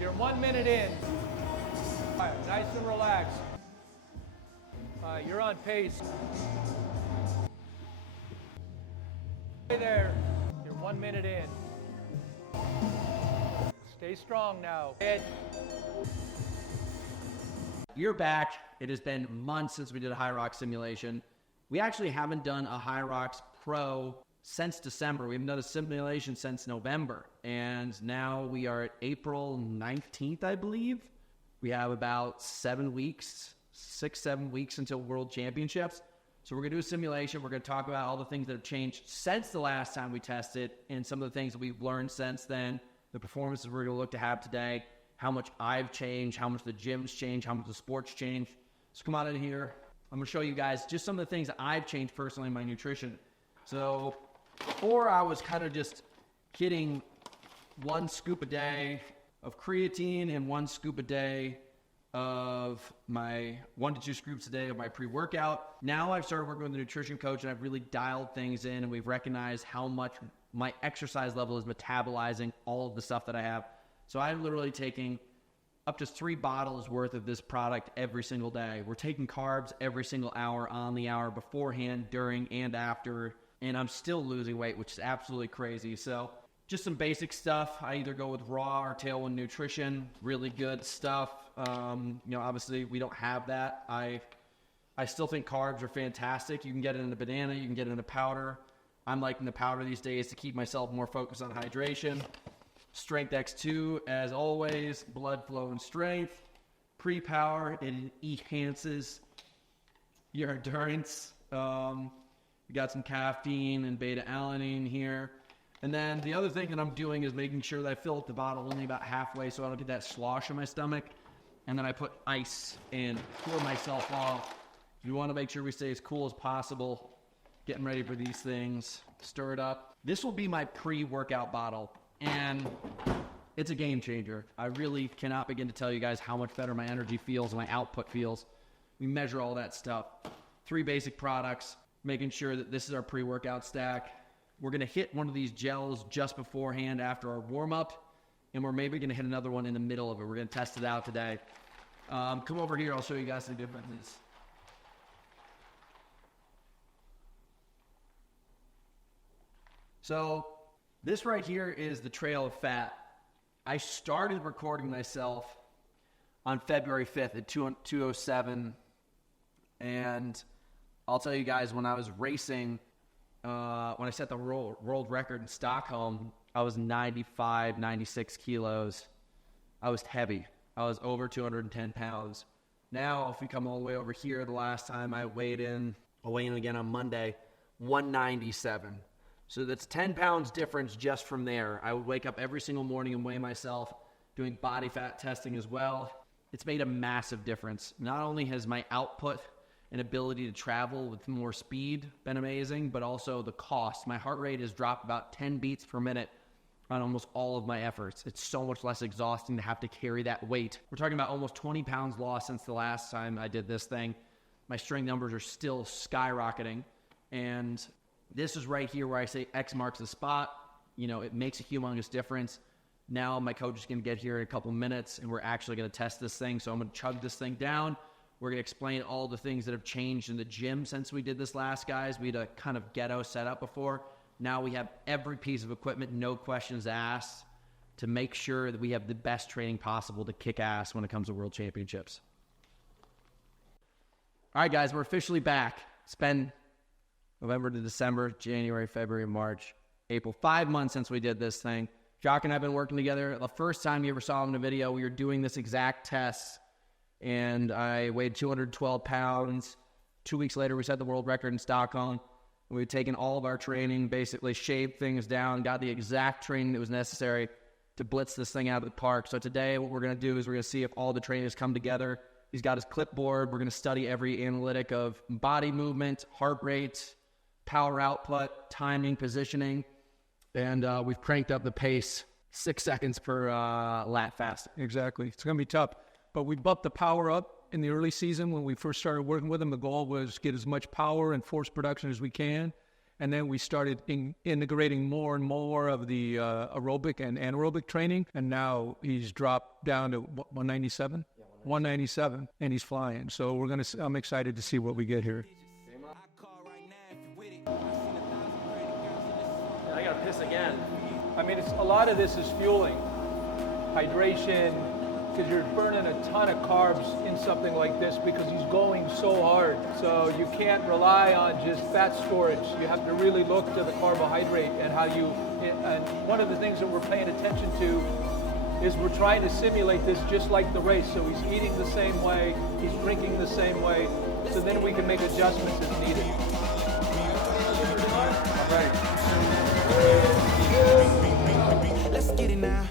You're 1 minute in. All right, nice and relaxed. All right, you're on pace. Stay there. You're 1 minute in. Stay strong now. You're back. It has been months since we did a HYROX simulation. We actually haven't done a HYROX Pro since December. We haven't done a simulation since November. And now we are at April 19th, I believe. We have about 7 weeks, 6-7 weeks until World Championships. So we're going to do a simulation. We're going to talk about all the things that have changed since the last time we tested and some of the things that we've learned since then, the performances we're going to look to have today, how much I've changed, how much the gym's changed, how much the sport's changed. So come on in here. I'm going to show you guys just some of the things that I've changed personally in my nutrition. So before I was kind of just getting 1 scoop a day of creatine and 1 scoop a day of my 1 to 2 scoops a day of my pre-workout. Now I've started working with a nutrition coach and I've really dialed things in, and we've recognized how much my exercise level is metabolizing all of the stuff that I have. So I'm literally taking up to 3 bottles worth of this product every single day. We're taking carbs every single hour, on the hour, beforehand, during, and after, and I'm still losing weight, which is absolutely crazy. So just some basic stuff. I either go with raw or Tailwind Nutrition, really good stuff. Obviously we don't have that. I still think carbs are fantastic. You can get it in a banana, you can get it in a powder. I'm liking the powder these days to keep myself more focused on hydration. Strength X2, as always, blood flow and strength. Pre-power, it enhances your endurance. We got some caffeine and beta-alanine here. And then the other thing that I'm doing is making sure that I fill up the bottle only about halfway so I don't get that slosh in my stomach. And then I put ice and cool myself off. We want to make sure we stay as cool as possible. Getting ready for these things. Stir it up. This will be my pre-workout bottle. And it's a game changer. I really cannot begin to tell you guys how much better my energy feels and my output feels. We measure all that stuff. 3 basic products, making sure that this is our pre-workout stack. We're going to hit one of these gels just beforehand after our warm-up, and we're maybe going to hit another one in the middle of it. We're going to test it out today. Come over here. I'll show you guys the differences. So this right here is the trail of fat. I started recording myself on February 5th at 2:07, and I'll tell you guys, when I was racing, when I set the world record in Stockholm, I was 95, 96 kilos. I was heavy. I was over 210 pounds. Now, if we come all the way over here, the last time I weighed in, I'll weigh in again on Monday, 197. So that's 10 pounds difference just from there. I would wake up every single morning and weigh myself, doing body fat testing as well. It's made a massive difference. Not only has my output and ability to travel with more speed been amazing, but also the cost. My heart rate has dropped about 10 beats per minute on almost all of my efforts. It's so much less exhausting to have to carry that weight. We're talking about almost 20 pounds lost since the last time I did this thing. My strength numbers are still skyrocketing, and this is right here where I say X marks the spot. It makes a humongous difference. Now my coach is going to get here in a couple minutes, and we're actually going to test this thing. So I'm going to chug this thing down. We're going to explain all the things that have changed in the gym since we did this last, guys. We had a kind of ghetto setup before. Now we have every piece of equipment, no questions asked, to make sure that we have the best training possible to kick ass when it comes to World Championships. All right, guys, we're officially back. It's been November to December, January, February, March, April. 5 months since we did this thing. Jock and I have been working together. The first time you ever saw him in a video, we were doing this exact test, and I weighed 212 pounds. 2 weeks later, we set the world record in Stockholm. We've taken all of our training, basically shaved things down, got the exact training that was necessary to blitz this thing out of the park. So today, what we're going to do is we're going to see if all the trainers come together. He's got his clipboard. We're going to study every analytic of body movement, heart rate, power output, timing, positioning, and we've cranked up the pace 6 seconds per lat fast. Exactly. It's going to be tough, but we bumped the power up in the early season when we first started working with him. The goal was get as much power and force production as we can, And then we started integrating more and more of the aerobic and anaerobic training. And now he's dropped down to 197? Yeah, 197, and he's flying. So I'm excited to see what we get here. I gotta piss again. I mean, a lot of this is fueling, hydration, because you're burning a ton of carbs in something like this because he's going so hard. So you can't rely on just fat storage. You have to really look to the carbohydrate and and one of the things that we're paying attention to is we're trying to simulate this just like the race. So he's eating the same way, he's drinking the same way, so then we can make adjustments as needed. All right. Let's get it now.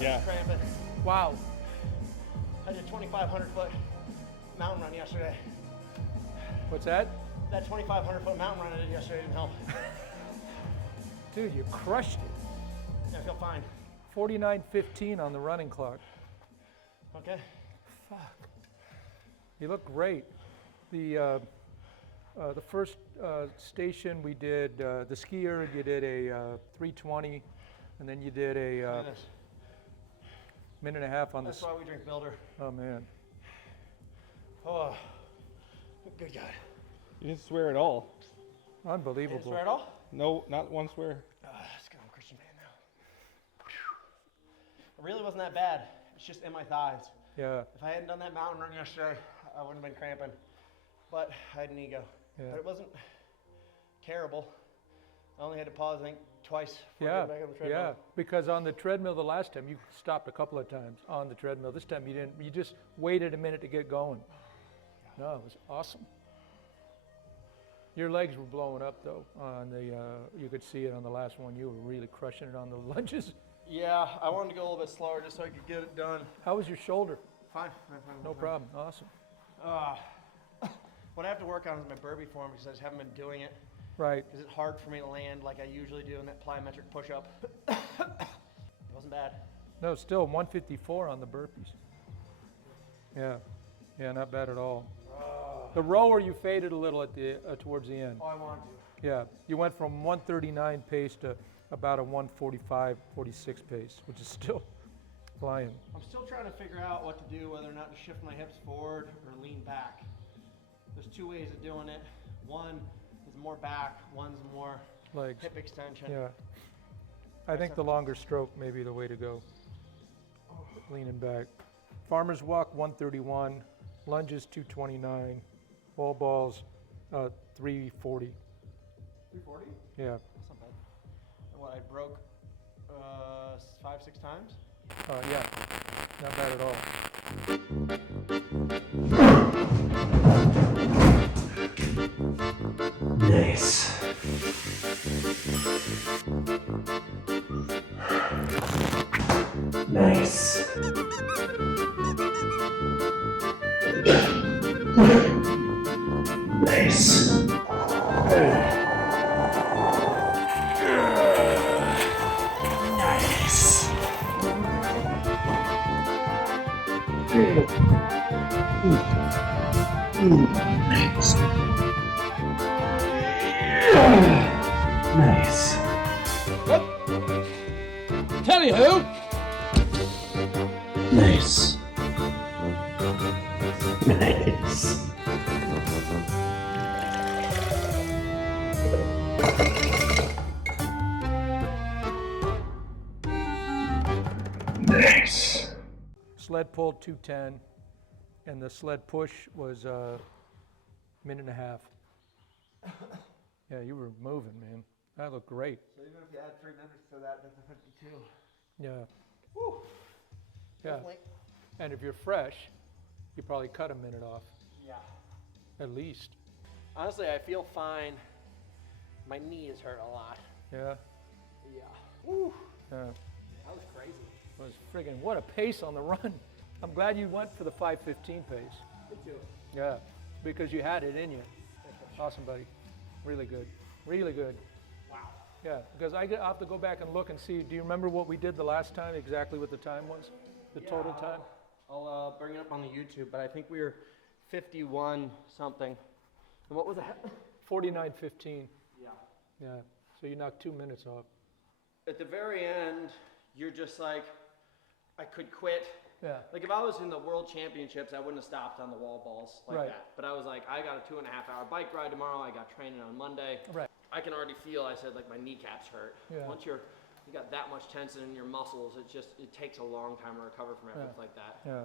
Yeah. Cramping. Wow. I did 2,500-foot mountain run yesterday. What's that? That 2,500-foot mountain run I did yesterday didn't help. Dude, you crushed it. Yeah, I feel fine. 49:15 on the running clock. Okay. Fuck. You look great. The first station we did, the skier, you did a 3:20, and then you did a Look at this. minute and a half on That's the. why we drink Builder. Oh man. Oh, good God. You didn't swear at all. Didn't Unbelievable. swear at all? No, not one swear. Let's go. I'm a Christian man now. It really wasn't that bad. It's just in my thighs. Yeah. If I hadn't done that mountain run yesterday, I wouldn't have been cramping. But I had an ego. Yeah. But it wasn't terrible. I only had to pause, I think, twice before Yeah, getting back on the treadmill. yeah, because on the treadmill the last time, you stopped a couple of times on the treadmill. This time you didn't, you just waited a minute to get going. No, it was awesome. Your legs were blowing up though on the, you could see it on the last one. You were really crushing it on the lunges. Yeah, I wanted to go a little bit slower just so I could get it done. How was your shoulder? Fine. No problem, awesome. What I have to work on is my burpee form because I just haven't been doing it. Right, Because it's hard for me to land like I usually do in that plyometric push-up. It wasn't bad. no, still 154 on the burpees. Yeah, yeah, not bad at all. The rower you faded a little at the, towards the end. Oh, I wanted to. Yeah, you went from 139 pace to about a 145, 46 pace, which is still flying. I'm still trying to figure out what to do, whether or not to shift my hips forward or lean back. There's two ways of doing it. One is more back, one's more Legs. hip extension. Yeah. I think the longer stroke may be the way to go. Leaning back. Farmer's walk 131, lunges 229, wall balls 340. 340? Yeah. That's not bad. And what, I broke 5-6 times? Yeah. Not bad at all. Nice. Nice. Nice. Nice. Nice. Nice. Tell you who? Nice. Nice. Nice. Sled pull 210, and the sled push was a minute and a half. Yeah, you were moving, man. That looked great. So even if you add 3 minutes to that, that's a 52. Yeah. Woo. Yeah. Definitely. And if you're fresh, you probably cut a minute off, Yeah. at least. Honestly, I feel fine. My knee is hurt a lot. Yeah. Yeah. Woo. Yeah. That was crazy. It was friggin', what a pace on the run. I'm glad you went for the 5:15 pace. Me too. Yeah, because you had it in you. Awesome, buddy. Really good. Really good. Wow. Yeah, because I'll have to go back and look and see. Do you remember what we did the last time, exactly what the time was? The total time? I'll bring it up on the YouTube, but I think we were 51 something. And what was that? 49:15. Yeah. Yeah, so you knocked 2 minutes off. At the very end, you're just like, I could quit. Yeah. Like if I was in the world championships, I wouldn't have stopped on the wall balls like Right. that. But I was like, I got a 2.5 hour bike ride tomorrow. I got training on Monday. Right. I can already feel, I said, like my kneecaps hurt. Yeah. Once you got that much tension in your muscles, it takes a long time to recover from efforts like that. Yeah.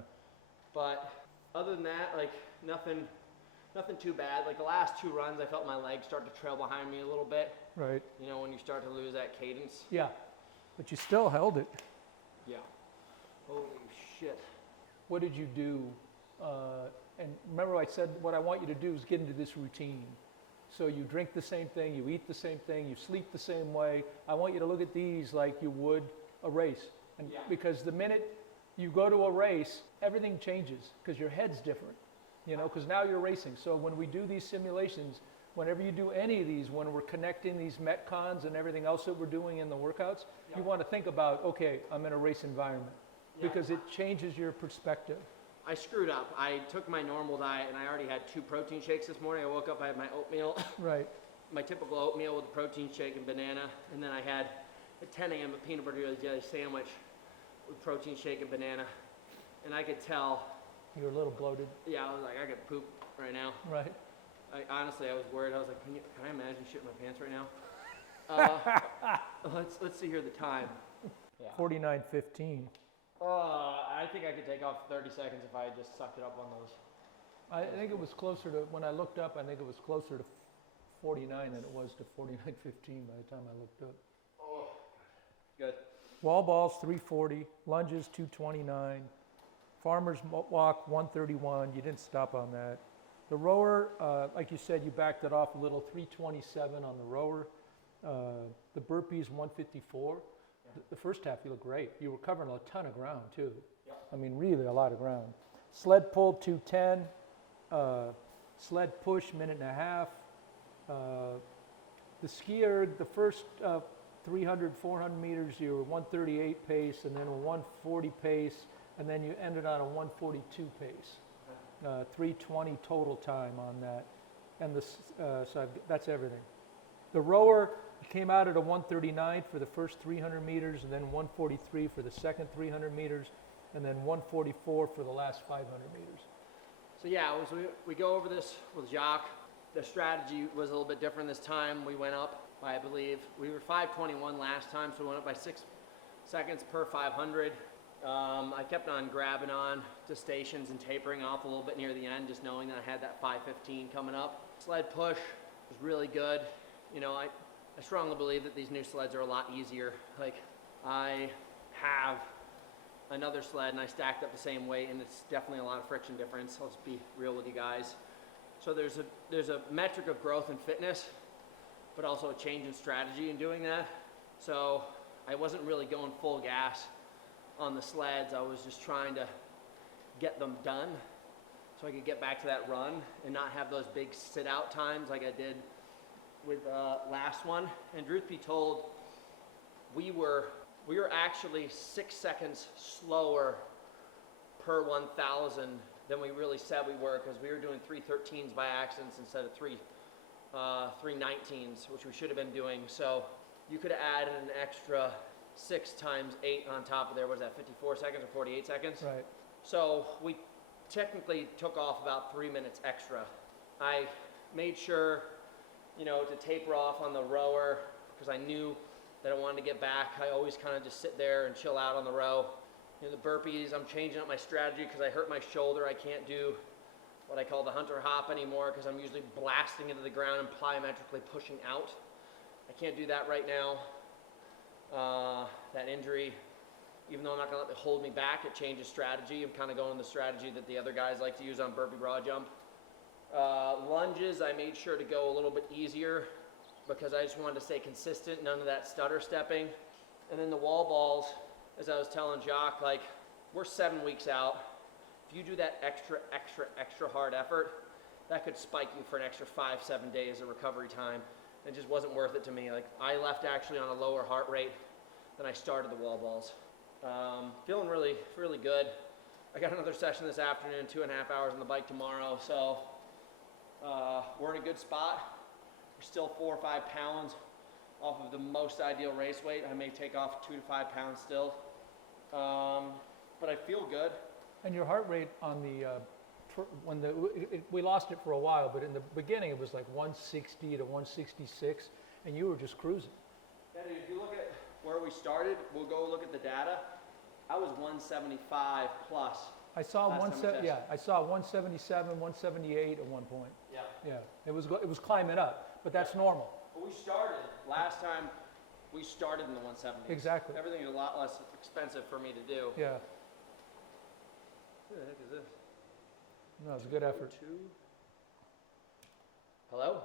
But other than that, like nothing too bad. Like the last 2 runs, I felt my legs start to trail behind me a little bit. Right. You know, when you start to lose that cadence. Yeah, but you still held it. Yeah. Holy shit. What did you do? And remember I said what I want you to do is get into this routine. So you drink the same thing, you eat the same thing, you sleep the same way. I want you to look at these like you would a race. And Yeah. because the minute you go to a race, everything changes because your head's different, you know, because now you're racing. So when we do these simulations, whenever you do any of these, when we're connecting these Metcons and everything else that we're doing in the workouts, you want to think about, okay, I'm in a race environment, because it changes your perspective. I screwed up. I took my normal diet and I already had 2 protein shakes this morning. I woke up, I had my oatmeal, Right. my typical oatmeal with a protein shake and banana, and then I had at 10 a.m. a peanut butter and jelly sandwich with protein shake and banana, and I could tell. You're a little bloated. Yeah, I was like, I could poop right now. Right. Honestly, I was worried. I was like, can I imagine shitting my pants right now? Let's see here the time. 49:15. I think I could take off 30 seconds if I had just sucked it up on those. I think it was closer to, when I looked up, I think it was closer to 49 than it was to 49:15 by the time I looked up. Oh, good. Wall balls 340, lunges 229, farmer's walk 131. You didn't stop on that. The rower, like you said, you backed it off a little, 327 on the rower. The burpees 154. The first half you looked great. You were covering a ton of ground too. I mean, really a lot of ground. Sled pull 210. Sled push 1.5 minutes. The skier, the first 300, 400 meters, you were 138 pace, and then a 140 pace, and then you ended on a 142 pace. 320 total time on that, and so that's everything. The rower came out at a 139 for the first 300 meters, and then 143 for the second 300 meters, and then 144 for the last 500 meters. So yeah, we go over this with Jacques. The strategy was a little bit different this time. We went up by, I believe, we were 5:21 last time, so we went up by 6 seconds per 500. I kept on grabbing on to stations and tapering off a little bit near the end, just knowing that I had that 5:15 coming up. Sled push was really good. You know, I strongly believe that these new sleds are a lot easier. Like, I have another sled and I stacked up the same weight, and it's definitely a lot of friction difference. I'll just be real with you guys. So there's a metric of growth and fitness, but also a change in strategy in doing that. So I wasn't really going full gas on the sleds. I was just trying to get them done so I could get back to that run and not have those big sit out times like I did with last one. And truth be told, we were actually 6 seconds slower per 1,000 than we really said we were, because we were doing 3:13s by accident instead of 3:19s, which we should have been doing. So you could have added an extra 6 times 8 on top of there. Was that 54 seconds or 48 seconds? Right. So we technically took off about 3 minutes extra. I made sure, you know, to taper off on the rower, because I knew that I wanted to get back. I always kind of just sit there and chill out on the row. You know, the burpees, I'm changing up my strategy because I hurt my shoulder. I can't do what I call the hunter hop anymore, because I'm usually blasting into the ground and plyometrically pushing out. I can't do that right now. That injury, even though I'm not going to let it hold me back, it changes strategy. I'm kind of going the strategy that the other guys like to use on burpee broad jump. Lunges, I made sure to go a little bit easier because I just wanted to stay consistent, none of that stutter stepping. And then the wall balls, as I was telling Jacques, like, we're 7 weeks out. If you do that extra hard effort, that could spike you for an extra 5-7 days of recovery time. It just wasn't worth it to me. Like, I left actually on a lower heart rate than I started the wall balls. Feeling really, really good. I got another session this afternoon, 2.5 hours on the bike tomorrow, so we're in a good spot. We're still 4 or 5 pounds off of the most ideal race weight. I may take off 2 to 5 pounds still, but I feel good. And your heart rate on the, we lost it for a while, but in the beginning it was like 160 to 166, and you were just cruising. Yeah, dude, if you look at where we started, we'll go look at the data. I was 175 plus. I saw I saw 177, 178 at one point. Yeah. Yeah, it was climbing up, but that's normal. But we started last time. We started in the 170s. Exactly. Everything is a lot less expensive for me to do. Yeah. What the heck is this? No, it's a good effort. Hello?